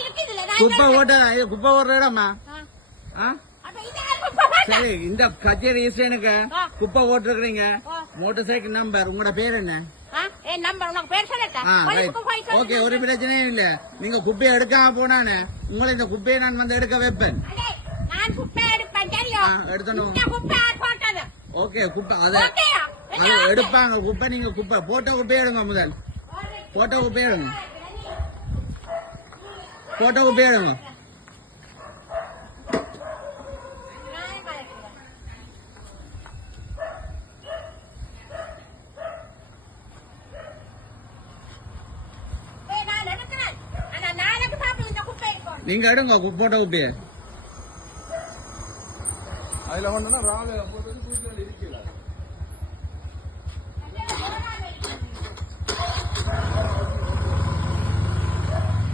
இருக்குதுல்ல, நான் குப்பை. ஓட்ட குப்பை ஓடுற இடமா? சரி இந்த கச்சேரி ஆ. குப்பை ஓட்டுருக்கீங்க. மோட்டார் சைக்கிள் நம்பர் உங்களோட பேர் என்ன. ஓகே ஒரு பிரச்சனையும் இல்ல நீங்க குப்பையை எடுக்காம போனானே உங்களை இந்த குப்பையை நான் வந்து எடுக்க வைப்பேன் போட்டது? ஓகே குப்பை அத ஓகேயா? என்ன அது? எடுப்பாங்க குப்பை நீங்க குப்பை போட்ட குப்பையை எடுங்க முதல் போட்ட குப்பையை எடுங்க இந்த குப்பை இருக்கும். நீங்க எடுங்க கு- போட்ட குப்பையை அதுல கொண்டு ராவில போட்டு